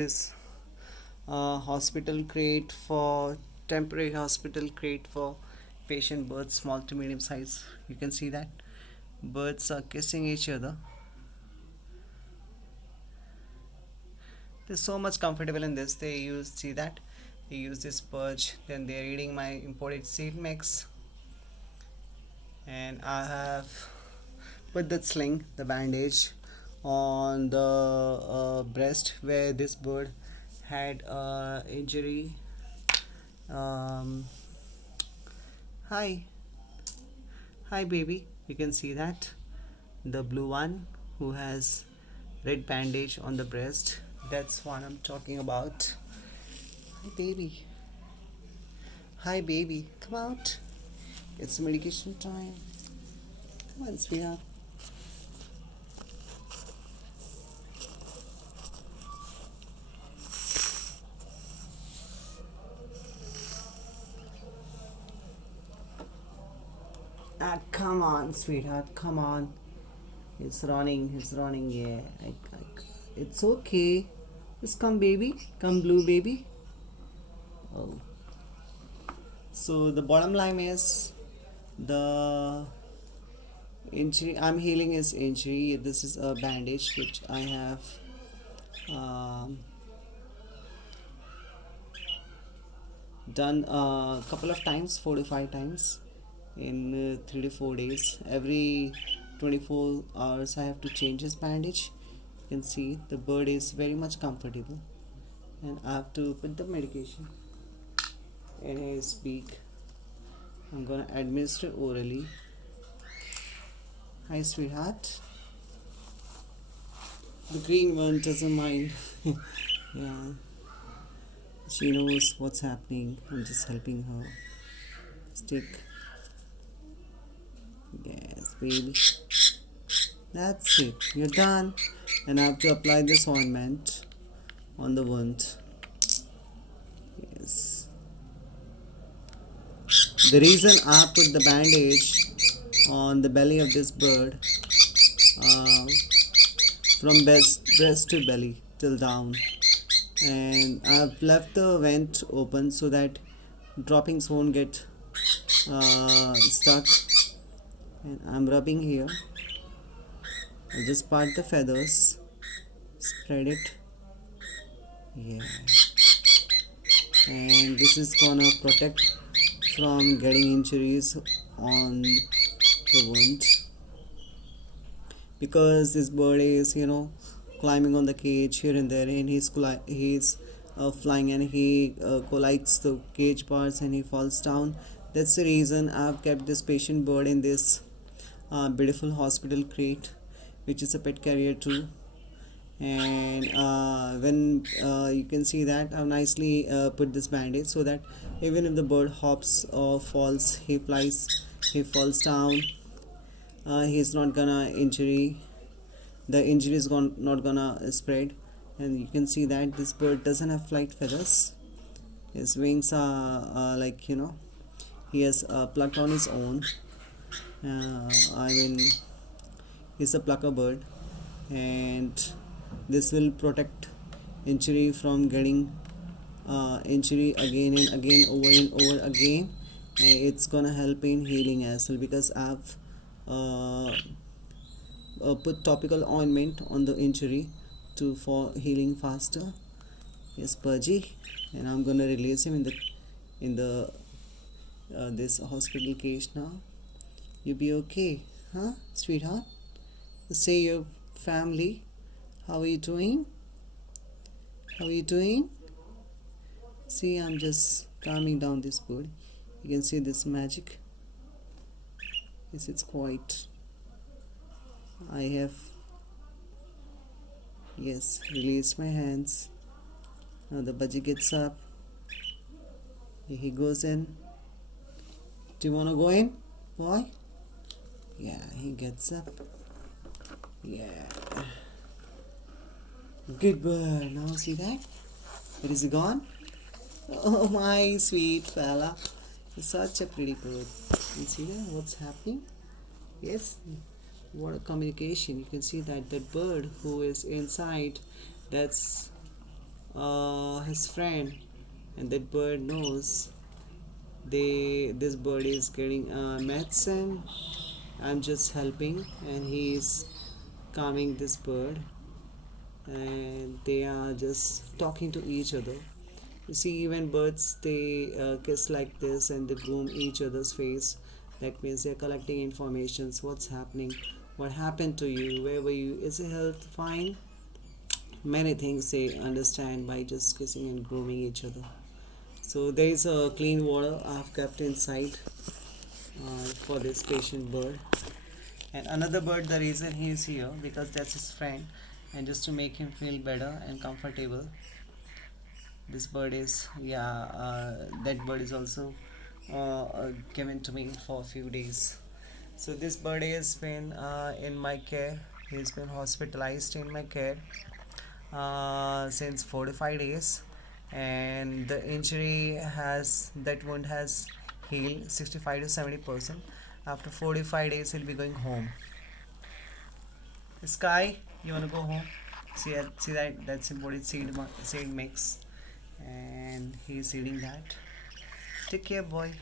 This hospital crate for temporary hospital crate for patient birds, small to medium size. You can see that birds are kissing each other. They're so much comfortable in this. They use this perch. Then they're eating my imported seed mix, and I have put the sling, the bandage, on the breast where this bird had injury. Um, Hi, hi, baby. You can see that the blue one who has red bandage on the breast. That's what I'm talking about. Hi, baby. Hi, baby. Come out. It's medication time. Come on, sweetheart. Come on, sweetheart. Come on. He's running. He's running. Yeah. It's okay. Just come, baby. Come, blue baby. Oh. So the bottom line is the injury. I'm healing his injury. This is a bandage which I have um, done a couple of times, 4 to 5 times in 3 to 4 days. Every 24 hours, I have to change his bandage. You can see the bird is very much comfortable, and I have to put the medication in his beak. I'm gonna administer orally. Hi, sweetheart. The green one doesn't mind. Yeah, she knows what's happening. I'm just helping her. Stick. Yes, baby. That's it. You're done. And I have to apply this ointment on the wound. Yes. The reason I put the bandage on the belly of this bird, uh, from breast to belly till down, and I've left the vent open so that droppings won't get stuck. And I'm rubbing here. I'll just part the feathers, spread it. Yeah. And this is gonna protect from getting injuries on the wound, because this bird is climbing on the cage here and there, and he's flying, and he collides the cage parts and he falls down. That's the reason I've kept this patient bird in this beautiful hospital crate, which is a pet carrier too. And when you can see that I've nicely put this bandage so that even if the bird hops or falls, he falls down, he's not gonna injury the injury is not gonna spread. And you can see that this bird doesn't have flight feathers. His wings are he has plucked on his own. I mean, he's a plucker bird, and this will protect injury from getting injury again and again, over and over again. It's gonna help in healing as well, because I've uh, put topical ointment on the injury to for healing faster. Yes, Budgie, and I'm gonna release him in the this hospital cage now. You be okay, huh, sweetheart? Say your family. How are you doing? How are you doing? See, I'm just calming down this bird. You can see this magic. Yes, it's quite. I have, yes, released my hands. Now the budgie gets up. He goes in. Do you want to go in, boy? Yeah, he gets up. Yeah. Good bird. Now see that? Where is he gone? Oh, my sweet fella. He's such a pretty bird. You see that? What's happening? Yes. What a communication. You can see that the bird who is inside, that's his friend, and that bird knows this bird is getting medicine. I'm just helping, and he's calming this bird, and they are just talking to each other. You see, when birds they kiss like this and they groom each other's face, that means they're collecting informations. What's happening? What happened to you? Where were you? Is your health fine? Many things they understand by just kissing and grooming each other. So there is a clean water I've kept inside for this patient bird. And another bird, the reason he is here because that's his friend, and just to make him feel better and comfortable, this bird is that bird is also given to me for a few days. So this bird has been in my care. He's been hospitalized in my care since 45 days, and the injury has that wound has healed 65 to 70%. After 45 days he'll be going home. Sky, you wanna go home? See that that's imported seed mix, and he's eating that. Take care, boy.